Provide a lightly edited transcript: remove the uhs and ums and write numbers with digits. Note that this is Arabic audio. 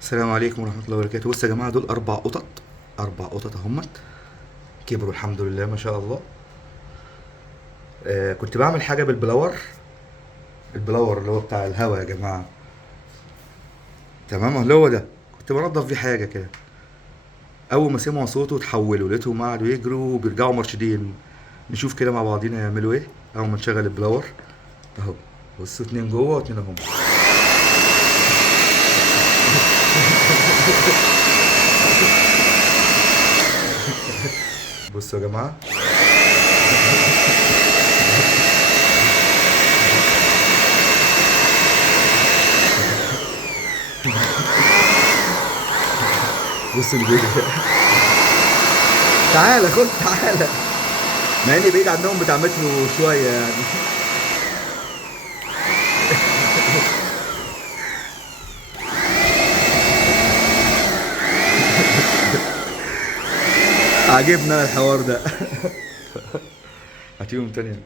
السلام عليكم ورحمة الله وبركاته. بصوا يا جماعة، دول أربع قطط. أربع قطط أهمت، كبروا الحمد لله ما شاء الله. كنت بعمل حاجة بالبلور. البلور اللي هو بتاع الهوا يا جماعة. تمام، اللي هو ده. كنت بنضف فيه حاجة كده. أول ما سمعوا صوته اتحولوا، لقيتهم قعدوا يجروا وبيرجعوا مرشدين. نشوف كده مع بعضينا يعملوا ايه أول ما نشغل البلور. أهو، بصوا، اتنين جوه واتنين أهم. بصوا يا جماعة. بصوا اللي بيجري. تعالى خد تعالى. مع اني بعيد عنهم بتاع متر وشوية يعني. عاجبنا الحوار ده. هاتيهم تاني.